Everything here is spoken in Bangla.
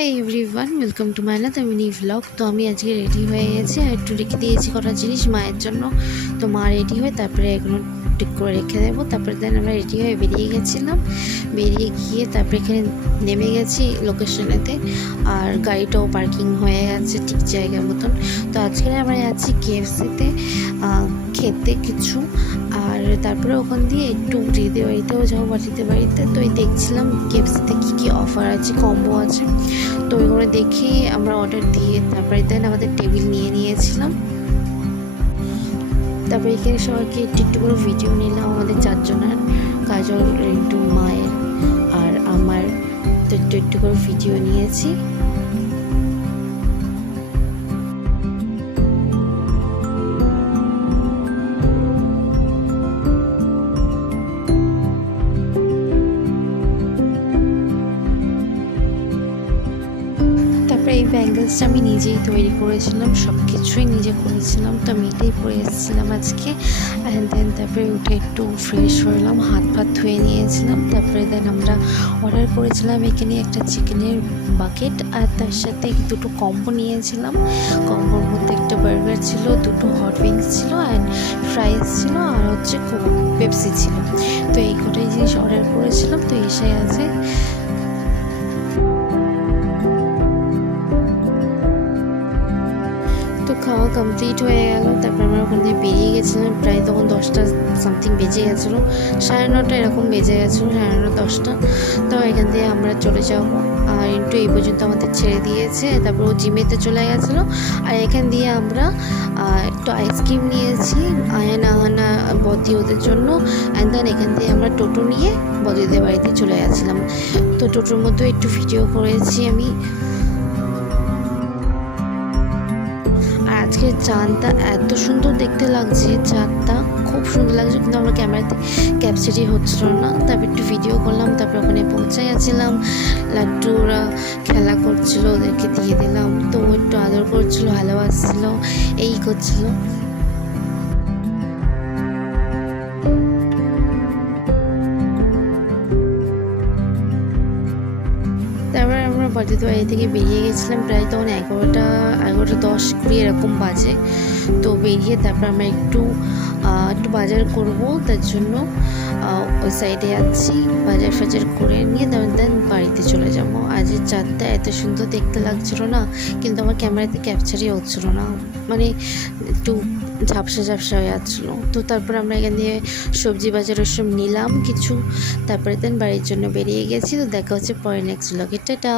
Hey everyone, welcome to my Nath mini vlog. তো আমি আজকে রেডি হয়ে গেছি আর একটু রেখে দিয়েছি কটা জিনিস মায়ের জন্য। তো মা রেডি হয়ে তারপরে এগুলো ঠিক করে রেখে দেবো। তারপরে দেন আমরা রেডি হয়ে বেরিয়ে গেছিলাম। বেরিয়ে গিয়ে তারপরে এখানে নেমে গেছি লোকেশনেতে, আর গাড়িটাও পার্কিং হয়ে গেছে ঠিক জায়গার মতন। তো আজকে আমরা যাচ্ছি KFC-তে খেতে কিছু, আর তারপরে ওখান দিয়ে একটু দিদিদের বাড়িতেও যাবো, বাড়িতে তো এই দেখছিলাম KFC-তে কী অফার আছে, কম্বো আছে। তো ওইগুলো দেখে আমরা অর্ডার দিয়ে তারপরে দেন আমাদের টেবিল নিয়ে নিয়েছিলাম। তারপরে এখানে সবাইকে একটু করে ভিডিও নিলাম, আমাদের চারজনের, কাজল, রিন্টু, মায়ের আর আমার। তো একটু করে ভিডিও নিয়েছি। তারপরে এই ব্যাঙ্গেলসটা আমি নিজেই তৈরি করেছিলাম, সব কিছুই নিজে করেছিলাম। তো আমি এটাই পরে এসেছিলাম আজকে। অ্যান্ড দেন তারপরে উঠে একটু ফ্রেশ হলাম, হাত পা ধুয়ে নিয়েছিলাম। তারপরে দেন আমরা অর্ডার করেছিলাম এখানে একটা চিকেনের বাকেট, আর তার সাথে দুটো কম্বো নিয়েছিলাম। কম্বোর মধ্যে একটা বার্গার ছিল, দুটো হট উইংস ছিল, অ্যান্ড ফ্রাইস ছিল, আর হচ্ছে পেপসি ছিল। তো এই কটাই জিনিস অর্ডার করেছিলাম। তো এসে আছে। তো খাওয়া কমপ্লিট হয়ে গেল। তারপর আমরা ওখান থেকে বেরিয়ে গেছিলাম। প্রায় তখন 10টা সামথিং বেজে গেছিলো, 9:30 এরকম বেজে গেছিলো, 9:30 10টা। তো এখান থেকে আমরা চলে যাবো। আর একটু এই পর্যন্ত আমাদের ছেড়ে দিয়েছে। তারপর ও জিমেতে চলে গেছিলো। আর এখান দিয়ে আমরা একটু আইসক্রিম নিয়েছি আয়ান, আহানা, বদি ওদের জন্য। অ্যান্ড দেন এখান থেকে আমরা টোটো নিয়ে বদিদের বাড়িতে চলে গেছিলাম। তো টোটোর মধ্যেও একটু ভিডিও করেছি আমি। আজকের চাঁদটা এত সুন্দর দেখতে লাগছে, চাঁদটা খুব সুন্দর লাগছে, কিন্তু আমরা ক্যামেরাতে ক্যাপচারই হচ্ছিল না। তারপর একটু ভিডিও করলাম। তারপর ওখানে পৌঁছে গেছিলাম। লাড্ডুরা খেলা করছিল, ওদেরকে দিয়ে দিলাম। তো ও একটু আদর করছিল, ভালোবাসছিল, এই করছিল। তারপর আমরা বদিদের বাড়ি থেকে বেরিয়ে গেছিলাম। প্রায় তখন 11:10-20 এরকম বাজে। তো বেরিয়ে তারপর আমরা একটু বাজার করব, তার জন্য ওই সাইডে যাচ্ছি। বাজার করে নিয়ে দেন বাড়িতে চলে যাবো। আজের চাঁদটা এত সুন্দর দেখতে লাগছিল না, কিন্তু আমার ক্যামেরাতে ক্যাপচারই হচ্ছিল না, মানে একটু ঝাপসা হয়ে যাচ্ছিলো। তো তারপর আমরা এখান দিয়ে সবজি বাজারের সব নিলাম কিছু। তারপরে দেন বাড়ির জন্য বেরিয়ে গেছি। তো দেখা হচ্ছে পরে নেক্সট ব্লগে। টাটা।